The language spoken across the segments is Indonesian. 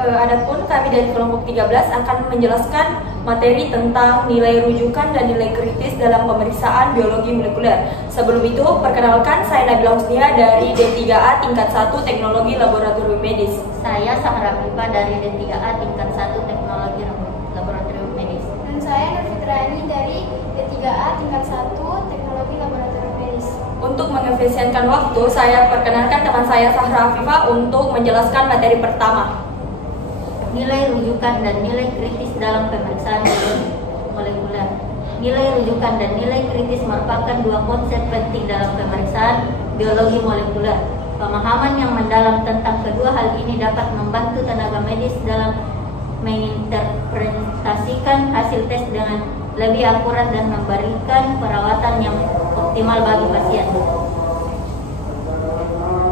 Adapun kami dari kelompok 13 akan menjelaskan materi tentang nilai rujukan dan nilai kritis dalam pemeriksaan biologi molekuler. Sebelum itu, perkenalkan saya Nabila Husnia dari D3A tingkat 1 Teknologi Laboratorium Medis. Saya Sahra Mipa dari D3A tingkat 1 Teknologi Laboratorium Medis. Dan saya Nur Fitrani dari D3A tingkat 1 Teknologi Laboratorium Medis. Untuk mengefisienkan waktu, saya perkenalkan teman saya Sahra Afifah untuk menjelaskan materi pertama. Nilai rujukan dan nilai kritis dalam pemeriksaan biologi molekuler. Nilai rujukan dan nilai kritis merupakan dua konsep penting dalam pemeriksaan biologi molekuler. Pemahaman yang mendalam tentang kedua hal ini dapat membantu tenaga medis dalam menginterpretasikan hasil tes dengan lebih akurat dan memberikan perawatan yang optimal bagi pasien.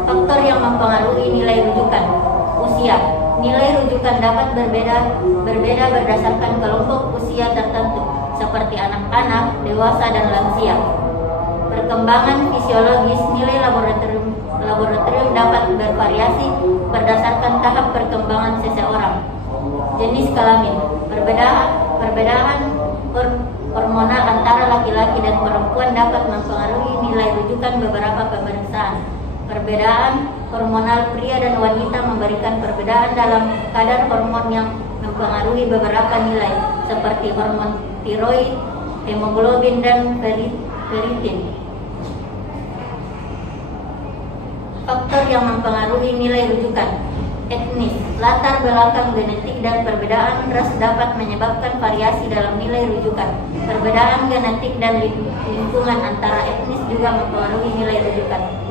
Faktor yang mempengaruhi nilai rujukan. Usia. Nilai rujukan dapat berbeda berdasarkan kelompok usia tertentu, seperti anak-anak, dewasa, dan lansia. Perkembangan fisiologis. Nilai laboratorium dapat bervariasi berdasarkan tahap perkembangan seseorang. Jenis kelamin. Perbedaan hormonal antara laki-laki dan perempuan dapat mempengaruhi nilai rujukan beberapa pemeriksaan. Perbedaan hormonal. Pria dan wanita memberikan perbedaan dalam kadar hormon yang mempengaruhi beberapa nilai, seperti hormon tiroid, hemoglobin, dan ferritin. Faktor yang mempengaruhi nilai rujukan. Etnis. Latar belakang genetik dan perbedaan ras dapat menyebabkan variasi dalam nilai rujukan. Perbedaan genetik dan lingkungan antara etnis juga mempengaruhi nilai rujukan.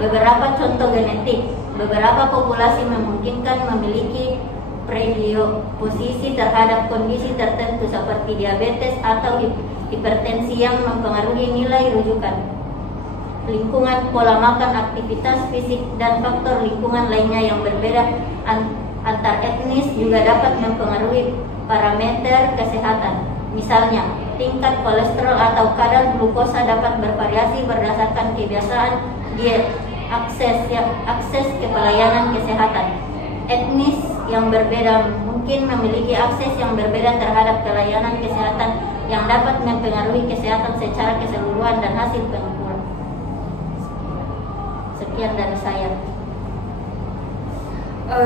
Beberapa contoh genetik. Beberapa populasi memungkinkan memiliki predisposisi terhadap kondisi tertentu seperti diabetes atau hipertensi yang mempengaruhi nilai rujukan. Lingkungan, pola makan, aktivitas fisik, dan faktor lingkungan lainnya yang berbeda antar etnis juga dapat mempengaruhi parameter kesehatan. Misalnya, tingkat kolesterol atau kadar glukosa dapat bervariasi berdasarkan kebiasaan diet, akses ke pelayanan kesehatan. Etnis yang berbeda mungkin memiliki akses yang berbeda terhadap pelayanan kesehatan yang dapat mempengaruhi kesehatan secara keseluruhan dan hasil pengukuran. Sekian dari saya.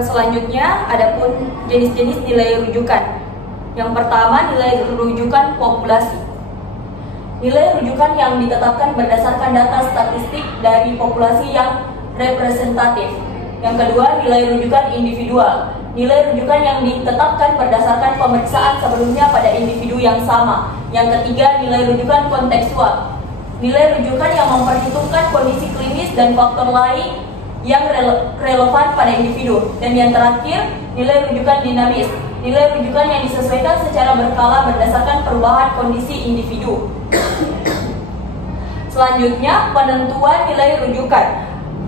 Selanjutnya, adapun jenis-jenis nilai rujukan. Yang pertama, nilai rujukan populasi. Nilai rujukan yang ditetapkan berdasarkan data statistik dari populasi yang representatif. Yang kedua, nilai rujukan individual. Nilai rujukan yang ditetapkan berdasarkan pemeriksaan sebelumnya pada individu yang sama. Yang ketiga, nilai rujukan kontekstual. Nilai rujukan yang memperhitungkan kondisi klinis dan faktor lain yang relevan pada individu. Dan yang terakhir, nilai rujukan dinamis. Nilai rujukan yang disesuaikan secara berkala berdasarkan perubahan kondisi individu. Selanjutnya, penentuan nilai rujukan.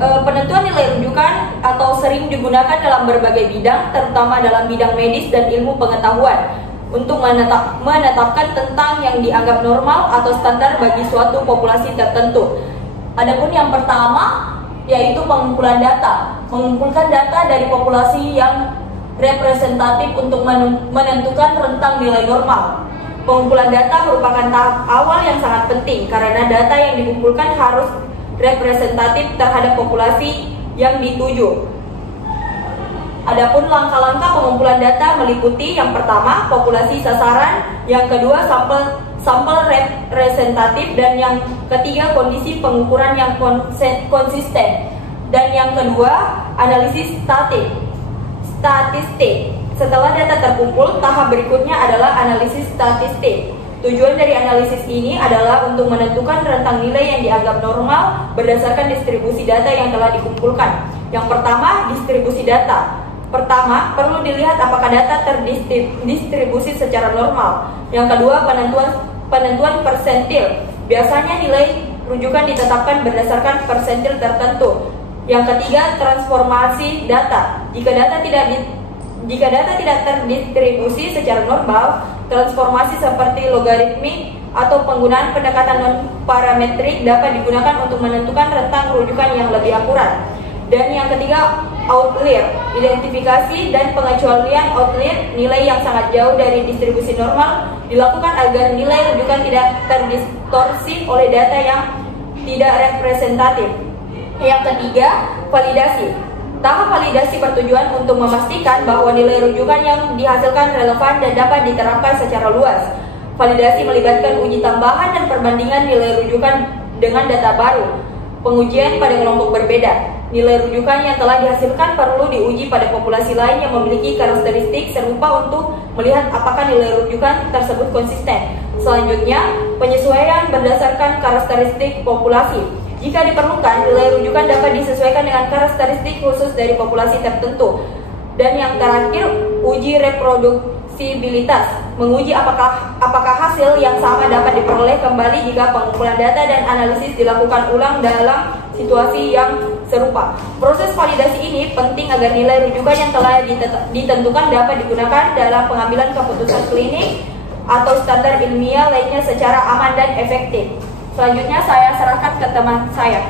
Penentuan nilai rujukan atau sering digunakan dalam berbagai bidang, terutama dalam bidang medis dan ilmu pengetahuan, untuk menetapkan tentang yang dianggap normal atau standar bagi suatu populasi tertentu. Adapun yang pertama, yaitu pengumpulan data. Mengumpulkan data dari populasi yang representatif untuk menentukan rentang nilai normal. Pengumpulan data merupakan tahap awal yang sangat penting karena data yang dikumpulkan harus representatif terhadap populasi yang dituju. Adapun langkah-langkah pengumpulan data meliputi yang pertama, populasi sasaran, yang kedua, sampel representatif, dan yang ketiga, kondisi pengukuran yang konsisten, dan yang kedua, analisis statistik. Setelah data terkumpul, tahap berikutnya adalah analisis statistik. Tujuan dari analisis ini adalah untuk menentukan rentang nilai yang dianggap normal berdasarkan distribusi data yang telah dikumpulkan. Yang pertama, distribusi data. Pertama, perlu dilihat apakah data terdistribusi secara normal. Yang kedua, penentuan persentil. Biasanya nilai rujukan ditetapkan berdasarkan persentil tertentu. Yang ketiga, transformasi data. Jika data tidak terdistribusi secara normal, transformasi seperti logaritmik atau penggunaan pendekatan non-parametrik dapat digunakan untuk menentukan rentang rujukan yang lebih akurat. Dan yang ketiga, outlier, identifikasi dan pengecualian outlier nilai yang sangat jauh dari distribusi normal dilakukan agar nilai rujukan tidak terdistorsi oleh data yang tidak representatif. Yang ketiga, validasi. Tahap validasi bertujuan untuk memastikan bahwa nilai rujukan yang dihasilkan relevan dan dapat diterapkan secara luas. Validasi melibatkan uji tambahan dan perbandingan nilai rujukan dengan data baru. Pengujian pada kelompok berbeda. Nilai rujukan yang telah dihasilkan perlu diuji pada populasi lain yang memiliki karakteristik serupa untuk melihat apakah nilai rujukan tersebut konsisten. Selanjutnya, penyesuaian berdasarkan karakteristik populasi. Jika diperlukan, nilai rujukan dapat disesuaikan dengan karakteristik khusus dari populasi tertentu. Dan yang terakhir, uji reproduksibilitas, menguji apakah hasil yang sama dapat diperoleh kembali jika pengumpulan data dan analisis dilakukan ulang dalam situasi yang serupa. Proses validasi ini penting agar nilai rujukan yang telah ditentukan dapat digunakan dalam pengambilan keputusan klinik atau standar ilmiah lainnya secara aman dan efektif. Selanjutnya saya serahkan ke teman saya.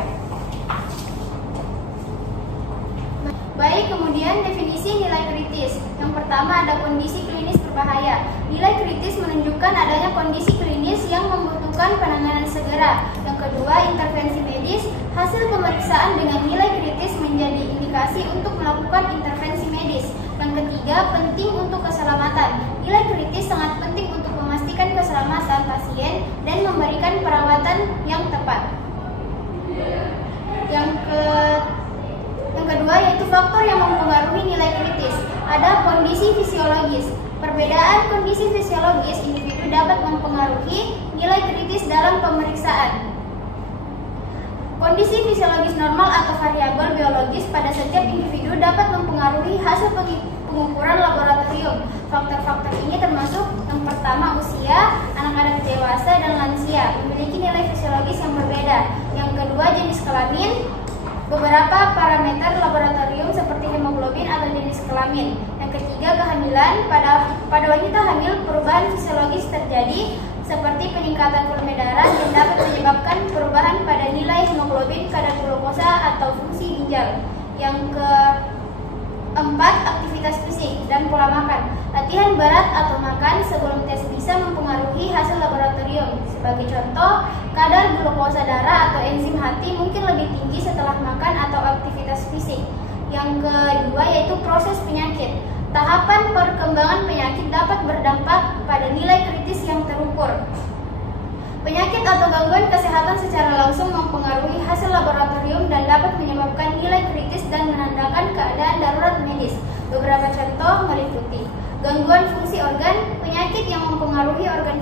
Baik, kemudian definisi nilai kritis. Yang pertama ada kondisi klinis berbahaya. Nilai kritis menunjukkan adanya kondisi klinis yang membutuhkan penanganan segera. Yang kedua, intervensi medis. Hasil pemeriksaan dengan nilai kritis menjadi indikasi untuk melakukan intervensi medis. Yang ketiga, penting untuk keselamatan. Nilai kritis sangat penting untuk memastikan keselamatan pasien dan memberikan perawatan yang tepat. Yang kedua yaitu faktor yang mempengaruhi nilai kritis. Ada kondisi fisiologis. Perbedaan kondisi fisiologis individu dapat mempengaruhi nilai kritis dalam pemeriksaan. Kondisi fisiologis normal atau variabel biologis pada setiap individu dapat mempengaruhi hasil pengukuran laboratorium. Faktor-faktor ini termasuk yang pertama usia, anak-anak dewasa dan lansia memiliki nilai fisiologis yang berbeda. Yang kedua jenis kelamin. Beberapa parameter laboratorium seperti hemoglobin atau jenis kelamin. Yang ketiga kehamilan. Pada wanita hamil perubahan fisiologis terjadi seperti peningkatan volume darah yang dapat menyebabkan perubahan pada nilai hemoglobin, kadar glukosa atau fungsi ginjal. Yang keempat aktivitas fisik dan pola makan. Latihan berat atau makan sebelum tes bisa mempengaruhi hasil laboratorium. Sebagai contoh, kadar glukosa darah atau enzim hati mungkin lebih tinggi setelah makan atau aktivitas fisik. Yang kedua yaitu proses penyakit. Tahapan perkembangan penyakit dapat berdampak pada nilai kritis yang terukur. Penyakit atau gangguan kesehatan secara langsung mempengaruhi hasil laboratorium dan dapat menyebabkan nilai kritis dan menandakan keadaan darurat medis. Beberapa contoh meliputi gangguan fungsi organ, penyakit yang mempengaruhi organ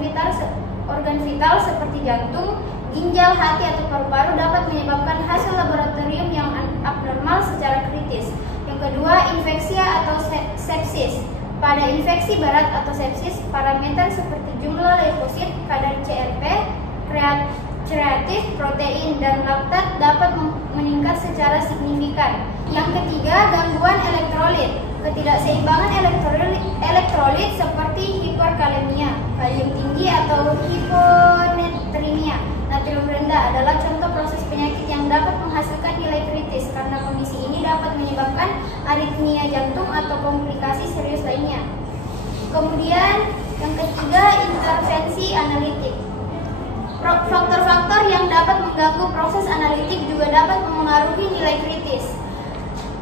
vital seperti jantung, ginjal, hati atau paru-paru dapat menyebabkan hasil laboratorium yang abnormal secara kritis. Yang kedua, infeksi atau sepsis. Pada infeksi berat atau sepsis, parameter seperti jumlah leukosit, kadar CRP, kreatif, protein, dan laktat dapat meningkat secara signifikan. Yang ketiga, gangguan elektrolit. Ketidakseimbangan elektrolit seperti hiperkalemia, kalium tinggi atau hiponatremia, natrium rendah adalah contoh proses penyakit yang dapat menghasilkan nilai kritis karena kondisi ini dapat menyebabkan aritmia jantung atau komplikasi serius lainnya. Kemudian yang ketiga, intervensi analitik. Faktor-faktor yang dapat mengganggu proses analitik juga dapat mempengaruhi nilai kritis.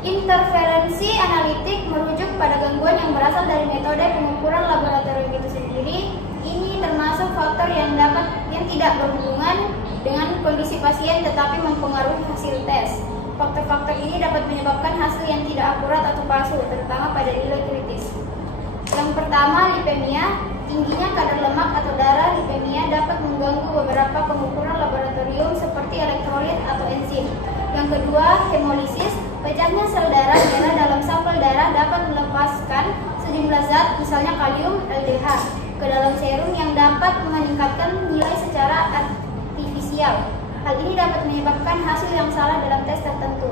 Interferensi analitik merujuk pada gangguan yang berasal dari metode pengukuran laboratorium itu sendiri. Ini termasuk faktor yang tidak berhubungan dengan kondisi pasien tetapi mempengaruhi hasil tes. Faktor-faktor ini dapat menyebabkan hasil yang tidak akurat atau palsu, terutama pada nilai kritis. Yang pertama, lipemia. Tingginya kadar lemak atau darah lipemia dapat mengganggu beberapa pengukuran laboratorium seperti elektrolit atau enzim. Yang kedua, hemolisis. Pecahnya sel darah merah dalam sampel darah dapat melepaskan sejumlah zat, misalnya kalium, LDH, ke dalam serum yang dapat meningkatkan nilai secara artifisial. Hal ini dapat menyebabkan hasil yang salah dalam tes tertentu.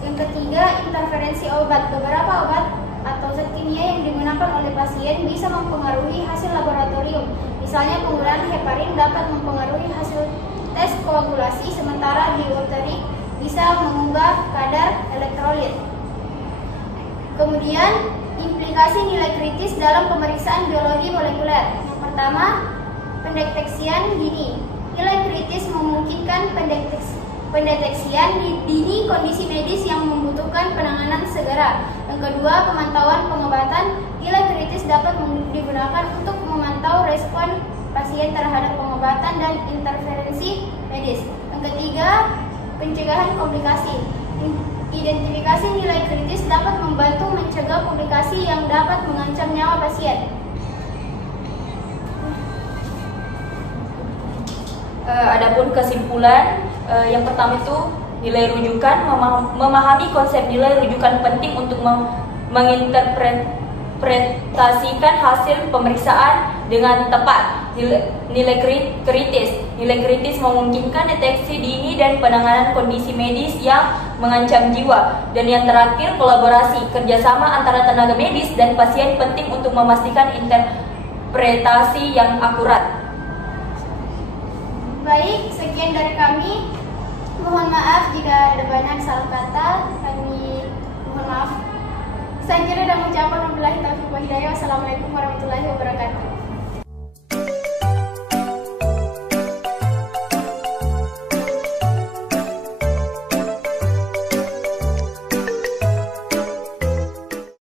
Yang ketiga, interferensi obat. Beberapa obat atau zat kimia yang digunakan oleh pasien bisa mempengaruhi hasil laboratorium. Misalnya penggunaan heparin dapat mempengaruhi hasil tes koagulasi, sementara diuretik bisa mengubah kadar elektrolit. Kemudian, implikasi nilai kritis dalam pemeriksaan biologi molekuler. Yang pertama, pendeteksian dini. Nilai kritis memungkinkan pendeteksian dini kondisi medis yang membutuhkan penanganan segera. Yang kedua, pemantauan pengobatan. Nilai kritis dapat digunakan untuk memantau respon pasien terhadap pengobatan dan intervensi medis. Yang ketiga, pencegahan komplikasi. Identifikasi nilai kritis dapat membantu mencegah komplikasi yang dapat mengancam nyawa pasien. Adapun kesimpulan, yang pertama itu nilai rujukan, memahami konsep nilai rujukan penting untuk menginterpretasikan hasil pemeriksaan dengan tepat. Nilai kritis memungkinkan deteksi dini dan penanganan kondisi medis yang mengancam jiwa. Dan yang terakhir, kolaborasi, kerjasama antara tenaga medis dan pasien penting untuk memastikan interpretasi yang akurat. Baik, sekian dari kami. Mohon maaf jika ada banyak salah kata. Kami mohon maaf. Saya kira dan mengucapkan wabillahi taufiq wal hidayah. Wassalamualaikum warahmatullahi wabarakatuh.